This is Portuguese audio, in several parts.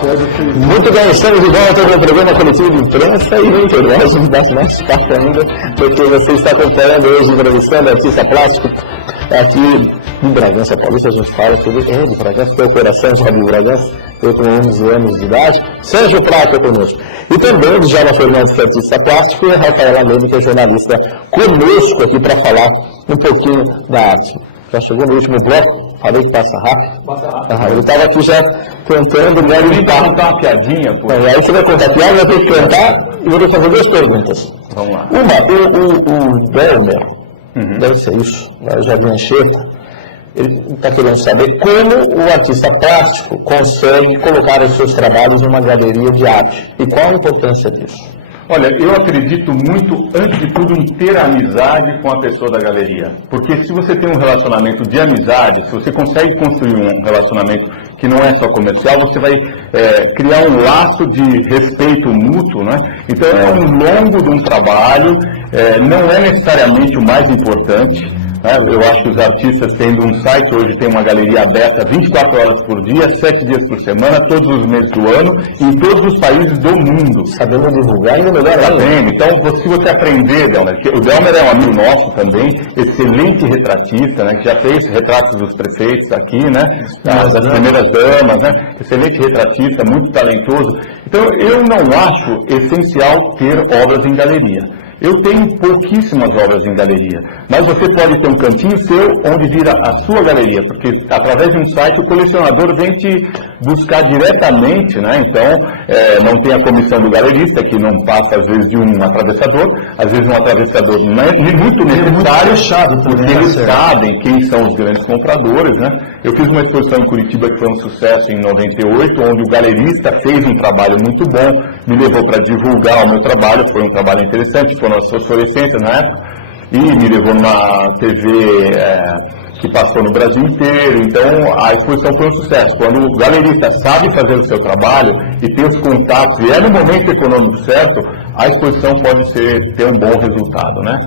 Muito bem, estamos de volta com o programa coletivo de imprensa e muito orgulhosos do nosso papo ainda, porque você está acompanhando hoje, entrevistando artista plástico aqui em Bragança Paulista. A gente fala que ele é de Bragança, que é o coração de Bragança, eu com 11 anos de idade. Sérgio Prata conosco. E também o Djalma Fernandes, que é artista plástico, e a Rafaela Leme, que é jornalista, conosco aqui para falar um pouquinho da arte. Já chegou no último bloco? Falei que passa rápido. Ele estava aqui já cantando, né? Ele vai contar uma piadinha, pô. Aí você vai contar a piada, vai ter que cantar e vou te fazer duas perguntas. Vamos lá. Uma, o Delmer, deve ser isso, o Jardim Anchieta, ele está querendo saber como o artista plástico consegue colocar os seus trabalhos numa galeria de arte e qual a importância disso. Olha, eu acredito muito, antes de tudo, em ter amizade com a pessoa da galeria. Porque se você tem um relacionamento de amizade, se você consegue construir um relacionamento que não é só comercial, você vai criar um laço de respeito mútuo, né? Então, é um longo de um trabalho, não é necessariamente o mais importante. Eu acho que os artistas, tendo um site, hoje tem uma galeria aberta 24 horas por dia, 7 dias por semana, todos os meses do ano, em todos os países do mundo. Sabendo divulgar ainda melhor ainda. Então, se você aprender, Delmer, o Delmer é um amigo nosso também, excelente retratista, né, que já fez retratos dos prefeitos aqui, né, das primeiras damas, né, excelente retratista, muito talentoso. Então, eu não acho essencial ter obras em galeria. Eu tenho pouquíssimas obras em galeria, mas você pode ter um cantinho seu onde vira a sua galeria, porque através de um site o colecionador vem te buscar diretamente, né? Então, não tem a comissão do galerista, que não passa às vezes de um atravessador, às vezes um atravessador não é muito necessário, porque eles sabem quem são os grandes compradores, né? Eu fiz uma exposição em Curitiba que foi um sucesso em 98, onde o galerista fez um trabalho muito bom, me levou para divulgar o meu trabalho, foi um trabalho interessante, foram as suas fluorescências na época, e me levou numa TV que passou no Brasil inteiro. Então a exposição foi um sucesso. Quando o galerista sabe fazer o seu trabalho e tem os contatos, e é no momento econômico certo, a exposição pode ter um bom resultado, né?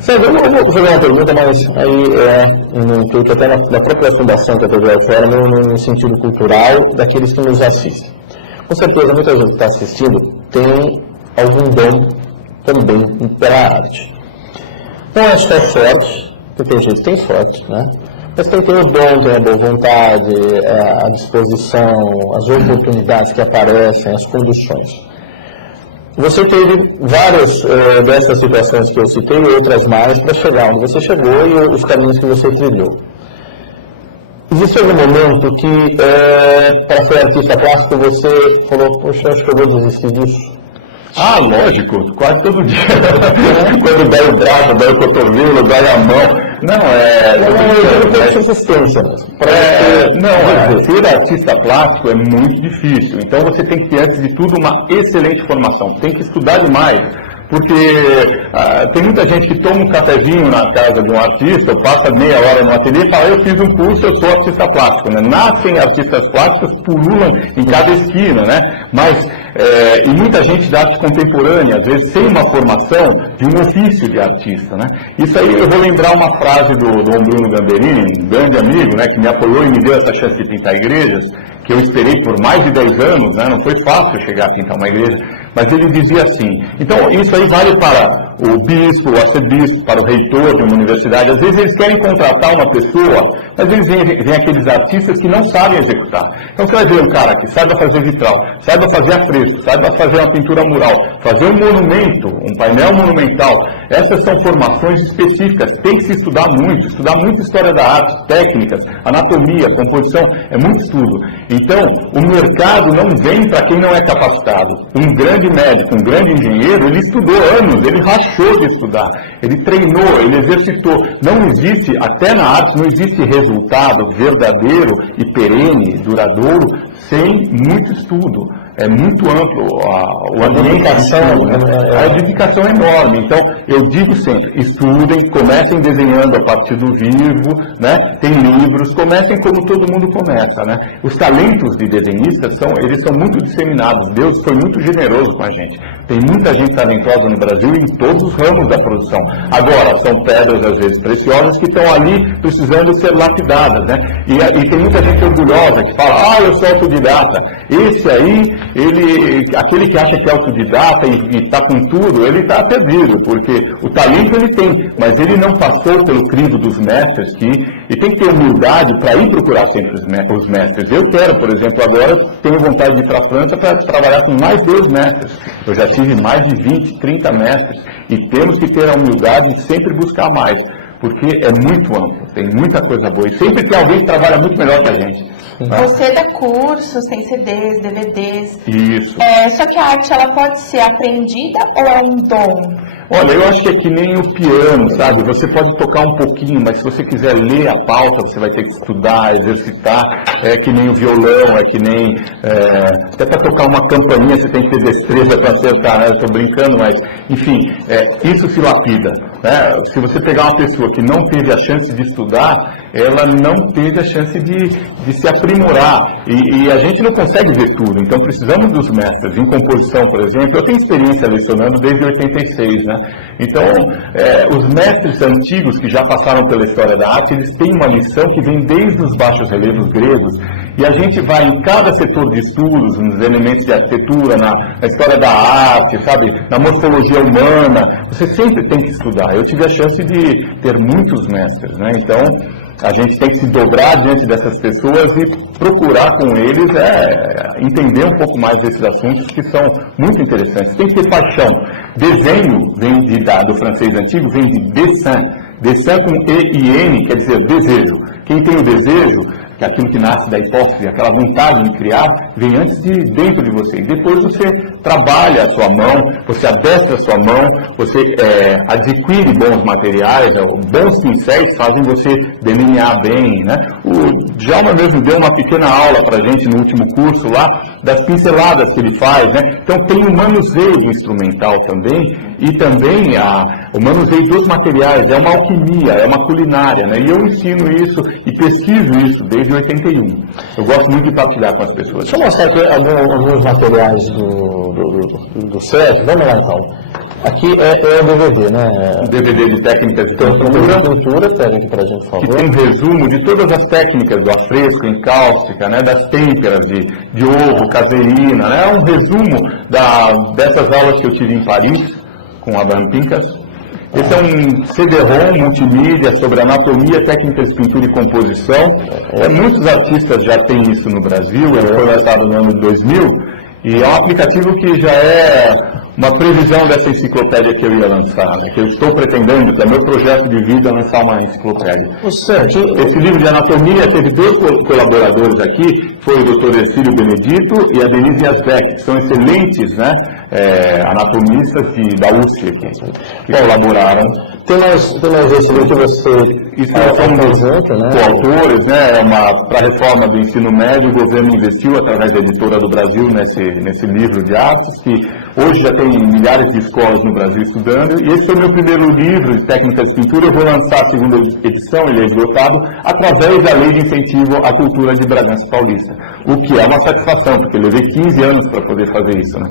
Sérgio, eu vou fazer uma pergunta, mas aí no intuito até da própria fundação que a TV Fórum, no sentido cultural daqueles que nos assistem. Com certeza, muita gente que está assistindo tem algum dom também pela arte. Não é só sorte, porque tem gente que tem sorte, né? Mas quem tem o dom, tem a boa vontade, a disposição, as oportunidades que aparecem, as condições. Você teve várias dessas situações que eu citei e outras mais para chegar onde você chegou e os caminhos que você trilhou. Existe algum momento que, para ser artista plástico, você falou, poxa, acho que eu vou desistir disso? Ah, lógico, quase todo dia. Quando dói o braço, dói o cotovelo, dói a mão. Não, persistência mesmo. Ser artista plástico é muito difícil. Então você tem que ter, antes de tudo, uma excelente formação. Tem que estudar demais. Porque tem muita gente que toma um cafezinho na casa de um artista, passa meia hora no ateliê e fala, eu fiz um curso, eu sou artista plástico, né? Nascem artistas plásticos, pululam em cada esquina, né? Mas, e muita gente da arte contemporânea, às vezes sem uma formação de um ofício de artista, né? Isso aí eu vou lembrar uma frase do Dom Bruno Gamberini, um grande amigo, né? Que me apoiou e me deu essa chance de pintar igrejas, que eu esperei por mais de 10 anos, né? Não foi fácil chegar a pintar uma igreja, mas ele dizia assim, então isso aí vale para o bispo, o arcebispo, para o reitor de uma universidade. Às vezes eles querem contratar uma pessoa, mas eles vêm aqueles artistas que não sabem executar. Então você vai ver um cara que saiba fazer vitral, saiba fazer afresco, saiba fazer uma pintura mural, fazer um monumento, um painel monumental. Essas são formações específicas, tem que se estudar muito história da arte, técnicas, anatomia, composição, é muito estudo. Então, o mercado não vem para quem não é capacitado. Um grande médico, um grande engenheiro, ele estudou anos, ele rachou de estudar, ele treinou, ele exercitou. Não existe, até na arte, não existe resultado verdadeiro e perene, duradouro, sem muito estudo. é muito amplo, o ambiente, a edificação é enorme. Então, eu digo sempre, estudem, comecem desenhando a partir do vivo, né? Tem livros, comecem como todo mundo começa, né? Os talentos de desenhistas eles são muito disseminados. Deus foi muito generoso com a gente. Tem muita gente talentosa no Brasil em todos os ramos da produção. Agora, são pedras às vezes preciosas que estão ali precisando ser lapidadas, né? E tem muita gente orgulhosa que fala, eu sou autodidata. Esse aí, aquele que acha que é autodidata e está com tudo, ele está perdido, porque o talento ele tem, mas ele não passou pelo crivo dos mestres, e tem que ter humildade para ir procurar sempre os mestres. Eu quero, por exemplo, agora tenho vontade de ir para a França para trabalhar com mais 2 mestres. Eu já tive mais de 20, 30 mestres, e temos que ter a humildade de sempre buscar mais, porque é muito amplo, tem muita coisa boa, e sempre tem alguém que trabalha muito melhor que a gente. Você dá cursos, tem CDs, DVDs. Isso. Só que a arte, ela pode ser aprendida ou é um dom? Olha, eu acho que é que nem o piano, sabe? Você pode tocar um pouquinho, mas se você quiser ler a pauta, você vai ter que estudar, exercitar. É que nem o violão, é que nem... até para tocar uma campainha você tem que ter destreza para acertar, né? Eu estou brincando, mas... Enfim, isso se lapida, né? Se você pegar uma pessoa que não teve a chance de estudar, ela não teve a chance de se aprimorar. E a gente não consegue ver tudo, então precisamos dos mestres. Em composição, por exemplo, eu tenho experiência lecionando desde 86, né? Então, os mestres antigos que já passaram pela história da arte, eles têm uma lição que vem desde os baixos relevos gregos, e a gente vai em cada setor de estudos, nos elementos de arquitetura, na história da arte, sabe, na morfologia humana, você sempre tem que estudar. Eu tive a chance de ter muitos mestres, né? Então, a gente tem que se dobrar diante dessas pessoas e procurar com eles entender um pouco mais desses assuntos que são muito interessantes. Tem que ter paixão. Desenho vem do francês antigo, vem de dessin. Dessin com E e N, quer dizer desejo. Quem tem o desejo, que é aquilo que nasce da hipótese, aquela vontade de criar, vem antes de dentro de você. E depois você trabalha a sua mão, você adestra a sua mão, você adquire bons materiais, bons pincéis fazem você delinear bem, né? O Djalma mesmo deu uma pequena aula para a gente no último curso lá, das pinceladas que ele faz, né? Então tem o manuseio instrumental também, e também o manuseio dos materiais, é uma alquimia, é uma culinária, né? E eu ensino isso e pesquiso isso desde 81. Eu gosto muito de partilhar com as pessoas. Deixa eu mostrar aqui alguns materiais do Sérgio. Vamos lá então. Aqui é o DVD, né? Um DVD de técnicas de pintura, pega aqui pra gente, por favor. Que tem resumo de todas as técnicas do afresco, encáustica, né? Das têmperas de ovo, caseína, né? É um resumo dessas aulas que eu tive em Paris, com Abraham Pincus. Esse é um CD-ROM multimídia sobre anatomia, técnicas de pintura e composição. Muitos artistas já têm isso no Brasil, ele foi lançado no ano de 2000, e é um aplicativo que já é uma previsão dessa enciclopédia que eu ia lançar, né, que eu estou pretendendo, que é meu projeto de vida, lançar uma enciclopédia. Esse livro de anatomia teve 2 colaboradores aqui, foi o Dr. Ercílio Benedito e a Denise Asbeck, que são excelentes, né, anatomistas da USP aqui, que colaboraram. Tem mais esse livro que você apresenta, né? Coautores, né? Para a reforma do ensino médio, o governo investiu através da Editora do Brasil nesse livro de artes, que hoje já tem milhares de escolas no Brasil estudando, e esse é o meu primeiro livro de técnicas de pintura. Eu vou lançar a segunda edição, ele é esgotado, através da Lei de Incentivo à Cultura de Bragança Paulista, o que é uma satisfação, porque eu levei 15 anos para poder fazer isso, né?